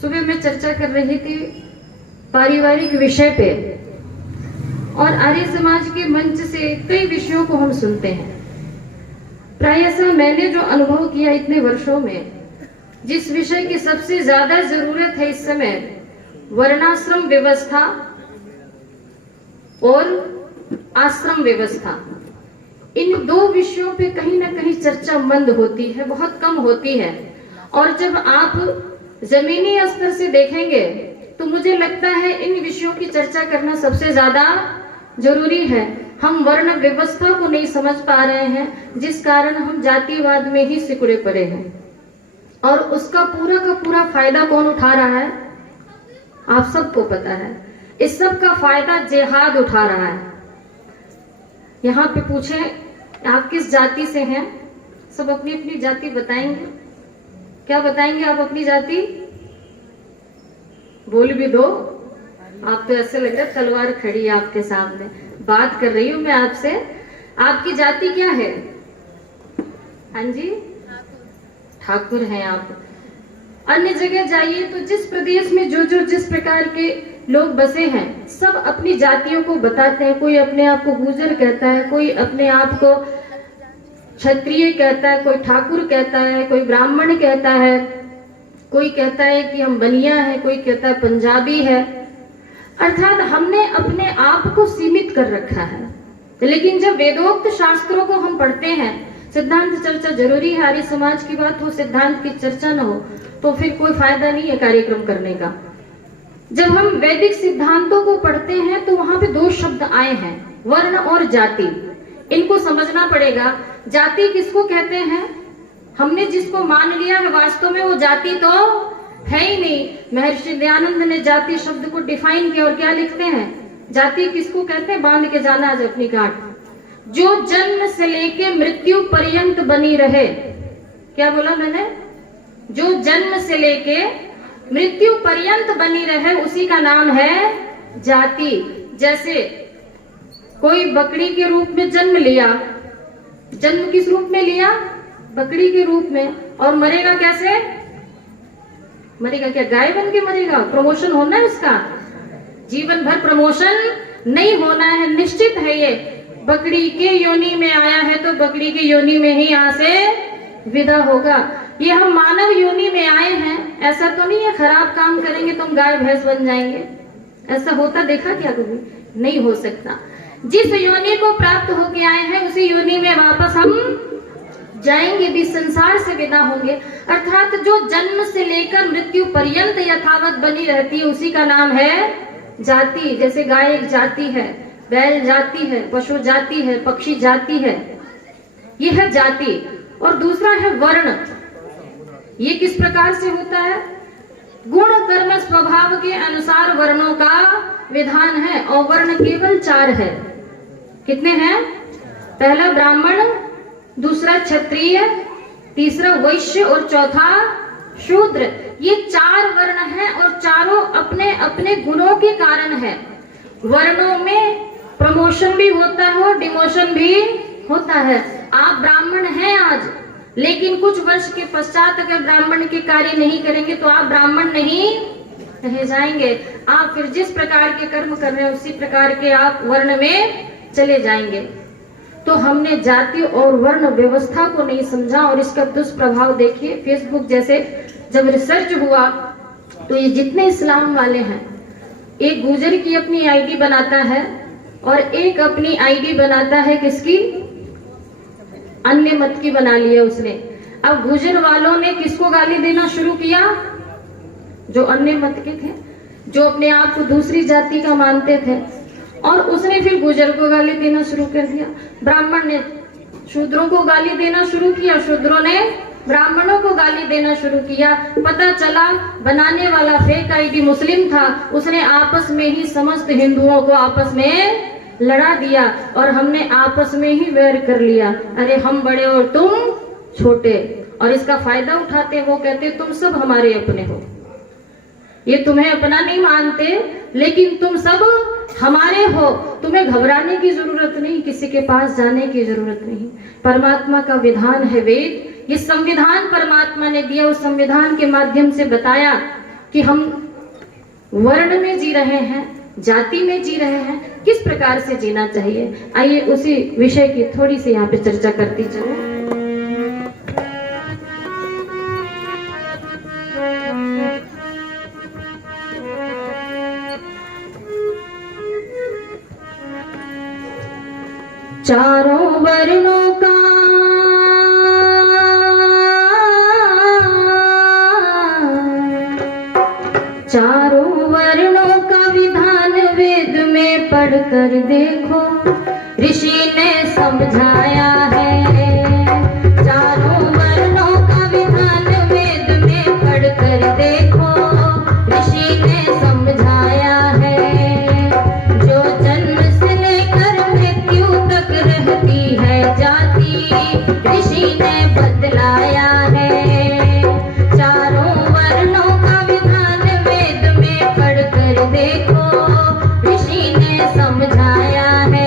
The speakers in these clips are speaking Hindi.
सुबह मैं चर्चा कर रही थी पारिवारिक विषय पे, और आर्य समाज के मंच से कई विषयों को हम सुनते हैं। प्रायः मैंने जो अनुभव किया इतने वर्षों में, जिस विषय की सबसे ज्यादा जरूरत है इस समय, वर्णाश्रम व्यवस्था और आश्रम व्यवस्था, इन दो विषयों पे कहीं ना कहीं चर्चा मंद होती है, बहुत कम होती है। और जब आप जमीनी स्तर से देखेंगे तो मुझे लगता है इन विषयों की चर्चा करना सबसे ज्यादा जरूरी है। हम वर्ण व्यवस्था को नहीं समझ पा रहे हैं, जिस कारण हम जातिवाद में ही सिकुड़े पड़े हैं, और उसका पूरा का पूरा फायदा कौन उठा रहा है, आप सबको पता है। इस सब का फायदा जिहाद उठा रहा है। यहाँ पे पूछे आप किस जाति से हैं, सब अपनी अपनी जाति बताएंगे। क्या बताएंगे आप अपनी जाति? बोल भी दो। आप तो ऐसे लग रहा है तलवार खड़ी है आपके सामने, बात कर रही हूं मैं आपसे। आपकी जाति क्या है? हाँ जी, ठाकुर हैं आप। अन्य जगह जाइए तो जिस प्रदेश में जो जिस प्रकार के लोग बसे हैं, सब अपनी जातियों को बताते हैं। कोई अपने आप को गुर्जर कहता है, कोई अपने आप को क्षत्रिय कहता है, कोई ठाकुर कहता है, कोई ब्राह्मण कहता है, कोई कहता है कि हम बनिया है, कोई कहता है पंजाबी है। अर्थात हमने अपने आप को सीमित कर रखा है। लेकिन जब वेदोक्त शास्त्रों को हम पढ़ते हैं, सिद्धांत चर्चा जरूरी है। आर्य समाज की बात हो, सिद्धांत की चर्चा न हो तो फिर कोई फायदा नहीं है कार्यक्रम करने का। जब हम वैदिक सिद्धांतों को पढ़ते हैं तो वहां पे दो शब्द आए हैं, वर्ण और जाति। इनको समझना पड़ेगा। जाति किसको कहते हैं? हमने जिसको मान लिया है वास्तव में वो जाति तो है ही नहीं। महर्षि दयानंद ने जाति शब्द को डिफाइन किया और क्या लिखते हैं? जाति किसको कहते हैं? बांध के जाना आज अपनी गांठ, जो जन्म से लेके मृत्यु पर्यंत बनी रहे। क्या बोला मैंने? जो जन्म से लेके मृत्यु पर्यंत बनी रहे, उसी का नाम है जाति। जैसे कोई बकरी के रूप में जन्म लिया, जन्म किस रूप में लिया? बकरी के रूप में, और मरेगा कैसे? मरेगा क्या गाय बन के मरेगा? प्रमोशन होना है उसका, जीवन भर प्रमोशन नहीं होना है, निश्चित है। ये बकरी के योनि में आया है तो बकरी के योनि में ही यहाँ से विदा होगा। ये हम मानव योनि में आए हैं, ऐसा तो नहीं है खराब काम करेंगे तो हम गाय भैंस बन जाएंगे। ऐसा होता देखा क्या कभी? नहीं हो सकता। जिस योनि को प्राप्त होके आए हैं उसी योनि में वापस हम जाएंगे भी, संसार से विदा होंगे। अर्थात जो जन्म से लेकर मृत्यु पर्यंत यथावत बनी रहती है उसी का नाम है जाति। जैसे गाय एक जाति है, बैल जाति है, पशु जाति है, पक्षी जाति है, यह है जाति। और दूसरा है वर्ण। ये किस प्रकार से होता है? गुण कर्म स्वभाव के अनुसार वर्णों का विधान है, और वर्ण केवल 4 है। कितने हैं? पहला ब्राह्मण, दूसरा क्षत्रिय, तीसरा वैश्य और चौथा शूद्र। ये 4 वर्ण हैं और चारों अपने अपने गुणों के कारण है। वर्णों में प्रमोशन भी होता है और डिमोशन भी होता है। आप ब्राह्मण हैं आज, लेकिन कुछ वर्ष के पश्चात अगर ब्राह्मण के कार्य नहीं करेंगे तो आप ब्राह्मण नहीं रह जाएंगे। आप फिर जिस प्रकार के कर्म कर रहे हैं उसी प्रकार के आप वर्ण में चले जाएंगे। तो हमने जाति और वर्ण व्यवस्था को नहीं समझा, और इसका दुष्प्रभाव देखिए। फेसबुक जैसे जब रिसर्च हुआ तो ये जितने इस्लाम वाले हैं, एक गुजर की अपनी आईडी बनाता है और एक अपनी आईडी बनाता है किसकी? अन्य मत की बना लिया उसने। अब गुजर वालों ने किसको गाली देना शुरू किया? जो अन्य मत के थे, जो अपने आप को दूसरी जाति का मानते थे, और उसने फिर गुजर को गाली देना शुरू कर दिया। ब्राह्मण ने शूद्रों को गाली देना शुरू किया, शूद्रों ने ब्राह्मणों को गाली देना शुरू किया। पता चला बनाने वाला फेक आईडी मुस्लिम था, उसने आपस में ही समस्त हिंदुओं को आपस में लड़ा दिया और हमने आपस में ही वैर कर लिया। अरे हम बड़े और तुम छोटे, और इसका फायदा उठाते वो कहते तुम सब हमारे अपने हो। ये तुम्हें अपना नहीं मानते, लेकिन तुम सब हमारे हो। तुम्हें घबराने की जरूरत नहीं, किसी के पास जाने की जरूरत नहीं। परमात्मा का विधान है वेद, ये संविधान परमात्मा ने दिया, उस संविधान के माध्यम से बताया कि हम वर्ण में जी रहे हैं, जाति में जी रहे हैं, किस प्रकार से जीना चाहिए। आइए उसी विषय की थोड़ी सी यहाँ पे चर्चा करती चलो। चारों वर्णों का विधान वेद में पढ़कर देखो, ऋषि ने समझाया है। चारों वर्णों का विधान वेद में पढ़कर देखो, ऋषि ने समझाया है। जो जन्म से लेकर मृत्यु तक रहती है जाति, ऋषि ने बतलाया है। चारों वर्णों का विधान वेद में पढ़कर देखो, ऋषि ने समझाया है।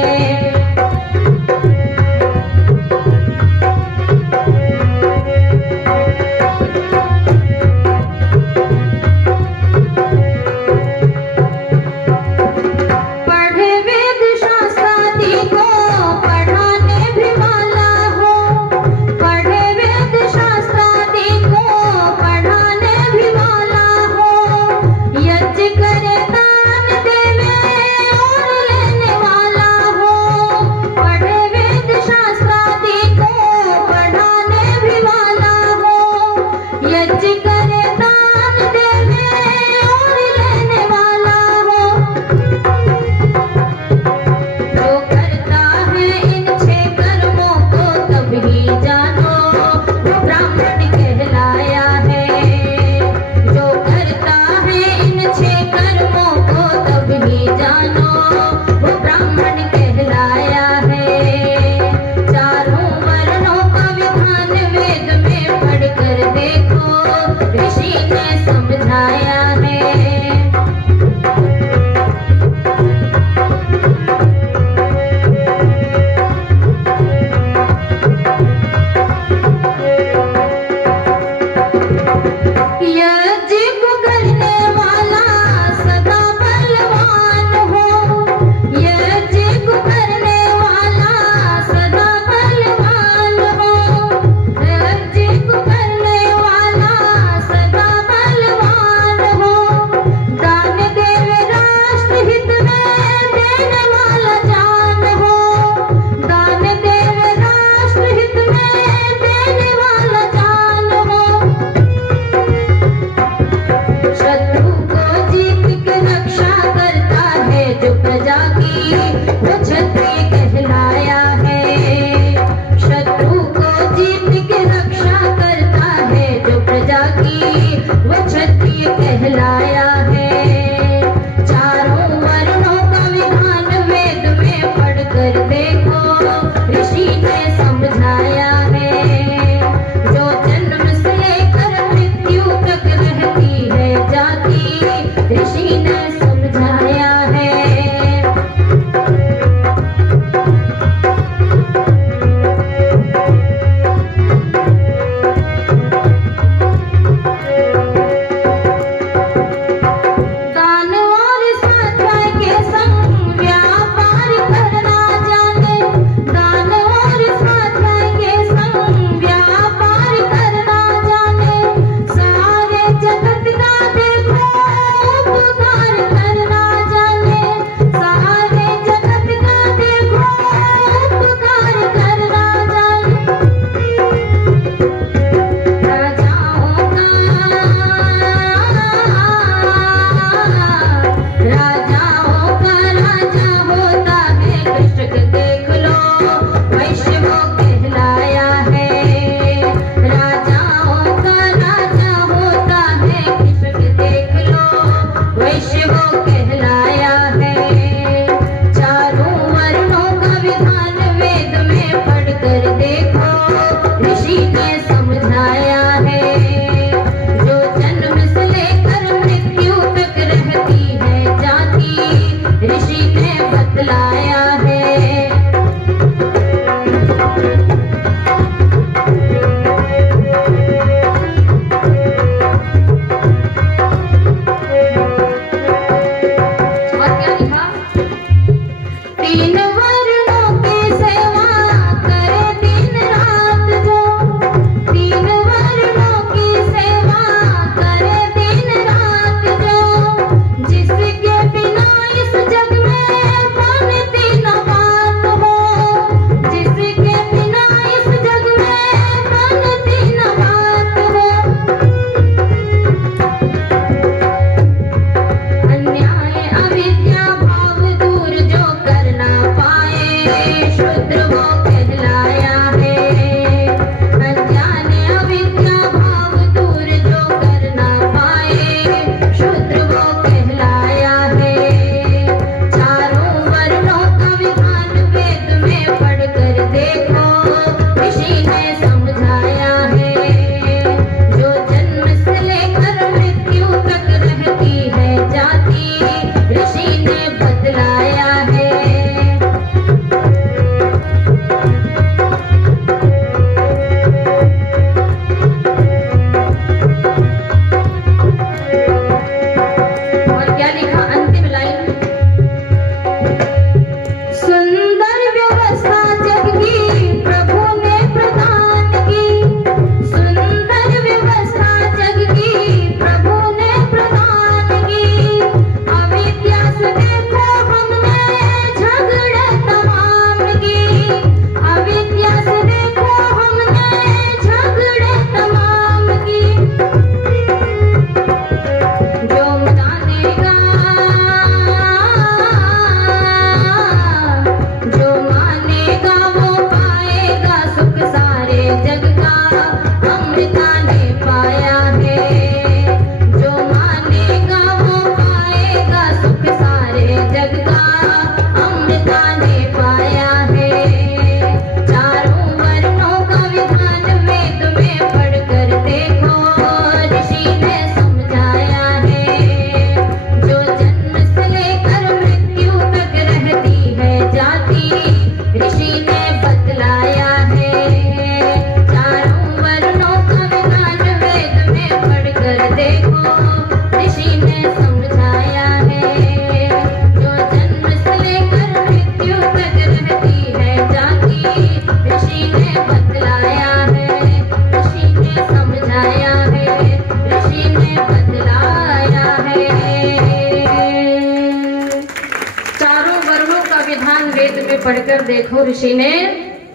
वेद में पढ़कर देखो ऋषि ने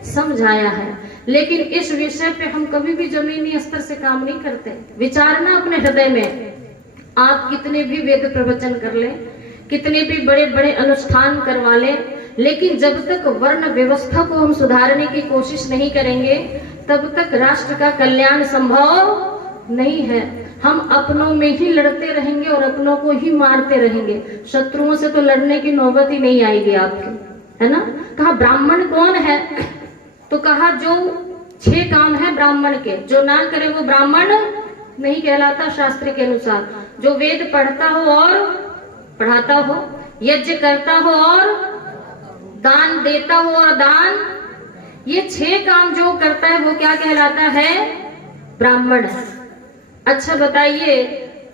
समझाया है। लेकिन इस विषय पे हम कभी भी जमीनी स्तर से काम नहीं करते। विचारना अपने हृदय में, आप कितने भी वेद प्रवचन कर ले, कितने भी बड़े बड़े अनुष्ठान करवा ले, लेकिन जब तक वर्ण व्यवस्था को हम सुधारने की कोशिश नहीं करेंगे तब तक राष्ट्र का कल्याण संभव नहीं है। हम अपनों में ही लड़ते रहेंगे और अपनों को ही मारते रहेंगे। शत्रुओं से तो लड़ने की नौबत ही नहीं आएगी आपकी, है ना। कहा ब्राह्मण कौन है, तो कहा जो 6 काम है ब्राह्मण के, जो ना करे वो ब्राह्मण नहीं कहलाता शास्त्र के अनुसार। जो वेद पढ़ता हो और पढ़ाता हो, यज्ञ करता हो और दान देता हो और दान, ये 6 काम जो करता है वो क्या कहलाता है, ब्राह्मण। अच्छा बताइए,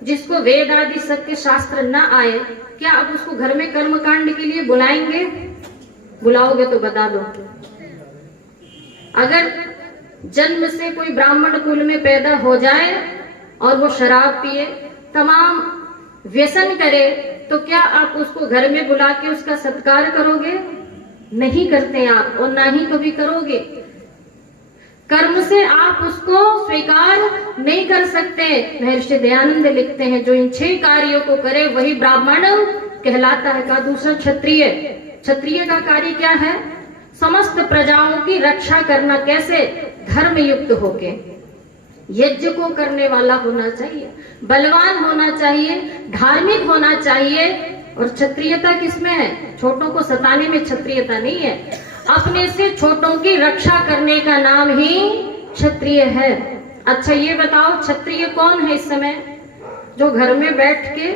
जिसको वेद आदि सत्य शास्त्र ना आए, क्या आप उसको घर में कर्म कांड के लिए बुलाएंगे? बुलाओगे तो बता दो। अगर जन्म से कोई ब्राह्मण कुल में पैदा हो जाए और वो शराब पिए, तमाम व्यसन करे, तो क्या आप उसको घर में बुला के उसका सत्कार करोगे? नहीं करते आप, और ना ही कभी करोगे। कर्म से आप उसको स्वीकार नहीं कर सकते। महर्षि दयानंद लिखते हैं, जो इन 6 कार्यों को करे वही ब्राह्मण कहलाता है। का दूसरा क्षत्रिय, क्षत्रिय का कार्य क्या है, समस्त प्रजाओं की रक्षा करना। कैसे? धर्म युक्त होके, यज्ञ को करने वाला होना चाहिए, बलवान होना चाहिए, धार्मिक होना चाहिए। और क्षत्रियता किसमें है? छोटों को सताने में क्षत्रियता नहीं है, अपने से छोटों की रक्षा करने का नाम ही क्षत्रिय है। अच्छा ये बताओ, क्षत्रिय कौन है इस समय? जो घर में बैठ के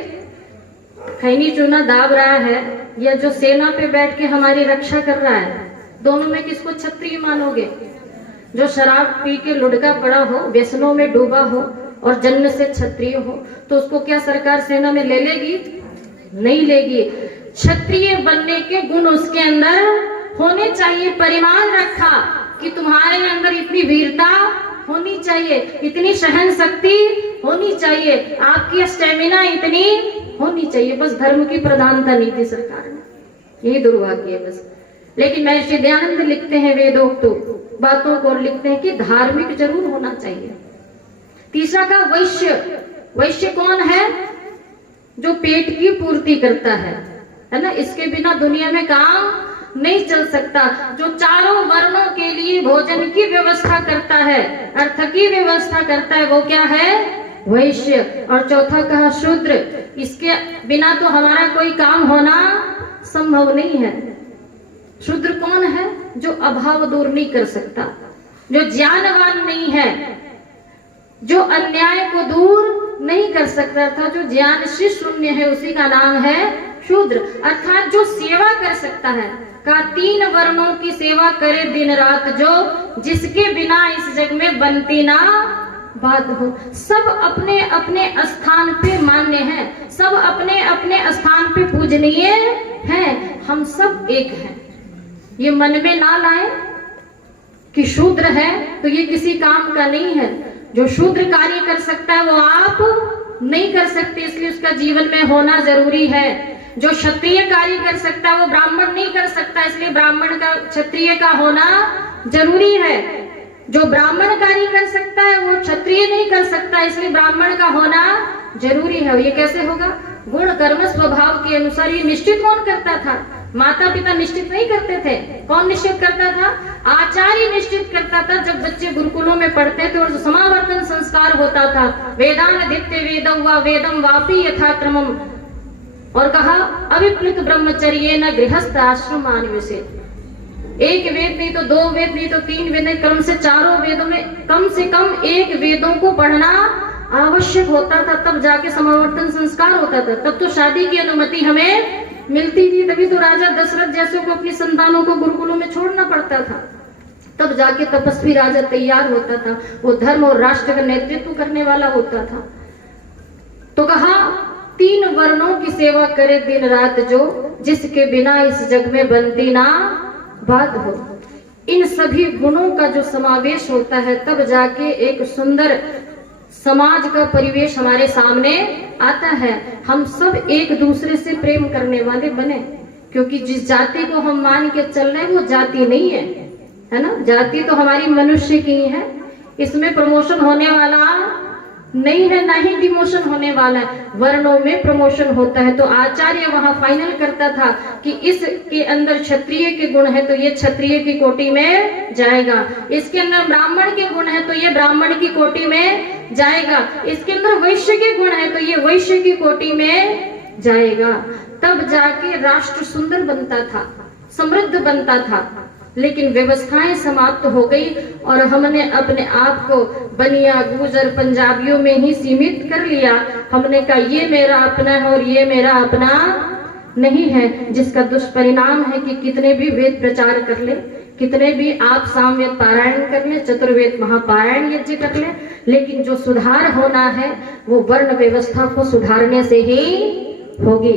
खैनी चूना दाब रहा है, या जो सेना पे बैठ के हमारी रक्षा कर रहा है? दोनों में किसको क्षत्रिय मानोगे? जो शराब पी के लुढ़का पड़ा हो, व्यसनों में डूबा हो और जन्म से क्षत्रिय हो, तो उसको क्या सरकार सेना में ले लेगी? नहीं लेगी। क्षत्रिय बनने के गुण उसके अंदर होने चाहिए। परिमाण रखा कि तुम्हारे अंदर इतनी वीरता होनी चाहिए, इतनी सहन शक्ति होनी चाहिए, आपकी स्टेमिना इतनी होनी चाहिए। बस धर्म की प्रधानता नहीं थी सरकार में, यही दुर्भाग्य है बस। लेकिन महर्षि दयानंद लिखते हैं वेदोक्त बातों को, और लिखते हैं कि धार्मिक जरूर होना चाहिए। तीसरा का वैश्य। वैश्य कौन है? जो पेट की पूर्ति करता है ना। इसके बिना दुनिया में काम नहीं चल सकता। जो चारों वर्णों के लिए भोजन की व्यवस्था करता है, अर्थ की व्यवस्था करता है, वो क्या है? वैश्य। और चौथा कहा शूद्र। इसके बिना तो हमारा कोई काम होना संभव नहीं है। शूद्र कौन है? जो अभाव दूर नहीं कर सकता, जो ज्ञानवान नहीं है, जो अन्याय को दूर नहीं कर सकता था, जो ज्ञान से शून्य है, उसी का नाम है शूद्र। अर्थात जो सेवा कर सकता है। का 3 वर्णों की सेवा करे दिन रात जो, जिसके बिना इस जग में बनती ना बात हो। सब अपने अपने स्थान पे मान्य हैं, सब अपने अपने स्थान पे पूजनीय हैं। हम सब एक हैं। ये मन में ना लाए कि शूद्र है तो ये किसी काम का नहीं है। जो शूद्र कार्य कर सकता है वो आप नहीं कर सकते, इसलिए उसका जीवन में होना जरूरी है। जो क्षत्रिय कार्य कर सकता है वो ब्राह्मण नहीं कर सकता, इसलिए ब्राह्मण का, क्षत्रिय का होना जरूरी है। जो ब्राह्मण कार्य कर सकता है वो क्षत्रिय नहीं कर सकता, इसलिए ब्राह्मण का होना जरूरी है। ये कैसे होगा? गुण कर्म स्वभाव के अनुसार। ये निश्चित कौन करता था? माता पिता निश्चित नहीं करते थे। कौन निश्चित करता था? आचार्य निश्चित करता था। जब बच्चे गुरुकुलों में पढ़ते थे और समावर्तन संस्कार होता था, वेदान दित्य वेदं वा वेदम वापि यथाक्रमम, और कहा अविप्लुत ब्रह्मचर्य न गृहस्थ आश्रम अन्विषेत। एक वेद नहीं तो 2 वेद नहीं तो 3 वेद नहीं, क्रम से 4 वेदों में कम से कम 1 वेदों को पढ़ना आवश्यक होता था, तब जाके समावर्तन संस्कार होता था। तब तो शादी की अनुमति हमें मिलती थी, तभी तो राजा दशरथ जैसों को अपनी संतानों को गुरुकुलों में छोड़ना पड़ता था। तब जाके तपस्वी राजा तैयार होता था, वो धर्म और राष्ट्र का नेतृत्व करने वाला होता था। तो कहा 3 वर्णों की सेवा करे दिन रात जो, जिसके बिना इस जग में बनती ना बात हो। इन सभी गुणों का जो समावेश होता है, तब जाके एक सुंदर समाज का परिवेश हमारे सामने आता है। हम सब एक दूसरे से प्रेम करने वाले बने, क्योंकि जिस जाति को हम मान के चल रहे हैं वो जाति नहीं है ना। जाति तो हमारी मनुष्य की है, इसमें प्रमोशन होने वाला नहीं है, ना ही डिमोशन होने वाला है, वर्णों में प्रमोशन होता है। तो आचार्य वहां फाइनल करता था कि इसके अंदर क्षत्रिय के गुण है तो ये क्षत्रिय की कोटि में जाएगा, इसके अंदर ब्राह्मण के गुण है तो ये ब्राह्मण की कोटि में जाएगा, इसके अंदर वैश्य के गुण है तो ये वैश्य की कोटि में जाएगा। तब जाके राष्ट्र सुंदर बनता था, समृद्ध बनता था। लेकिन व्यवस्थाएं समाप्त हो गई और हमने अपने आप को बनिया, गुजर, पंजाबियों में ही सीमित कर लिया। हमने कहा ये मेरा अपना है और ये मेरा अपना नहीं है, जिसका दुष्परिणाम है कि कितने भी वेद प्रचार कर ले, कितने भी आप सामवेद पारायण कर ले, चतुर्वेद महापारायण यज्ञ कर ले, लेकिन जो सुधार होना है वो वर्ण व्यवस्था को सुधारने से ही होगी।